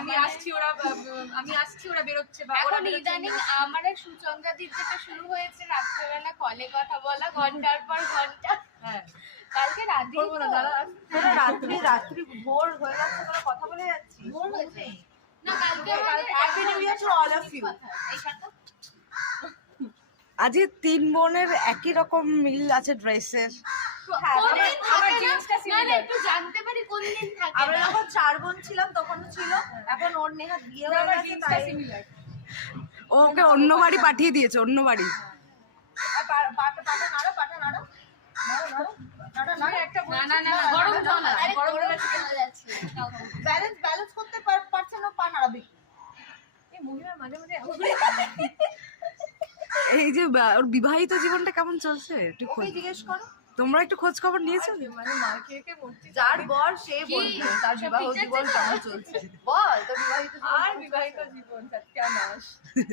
আমি আসছি ওরা বেরোচ্ছে। এখন ইদানিং আমার আর সুচন্দ্রাদির যেটা শুরু হয়েছে রাত্রেবেলা কলে কথা বলা ঘন্টার পর ঘন্টা। হ্যাঁ কালকে রাতে রাত্রি ভোর হয়ে যাচ্ছে, তোরা কথা বলে যাচ্ছি। ভোর হয়েছে না কালকে happy new year to all of you. আজ 3 বোনের একই রকম মিল আছে ড্রেসের। একটু জানতে পারি কোন দিন থাকে। আমরা যখন 4 বোন ছিলাম তখনও ছিল, এখন ওর নেহাত বিয়ে হয়ে গেছে তাই ও ওকে অন্য বাড়ি পাঠিয়ে দিয়েছে, অন্য বাড়ি। পাটা নাড়ো একটা না গরম জল আছে গরম জল আছে ব্যালেন্স করতে পারছে না, পা নাড়াবে। এই মহিলা মাঝে মাঝে এই যে ওর বিবাহিত জীবনটা কেমন চলছে একটু ওকে জিজ্ঞেস করো। তোমরা একটু খোঁজ খবর নিয়েছো? মানে মার খেয়ে মরছি। যার বর সে বলবে তার বিবাহ জীবন কেমন চলছে। বল তোর বিবাহিত আর বিবাহিত জীবন সত্যি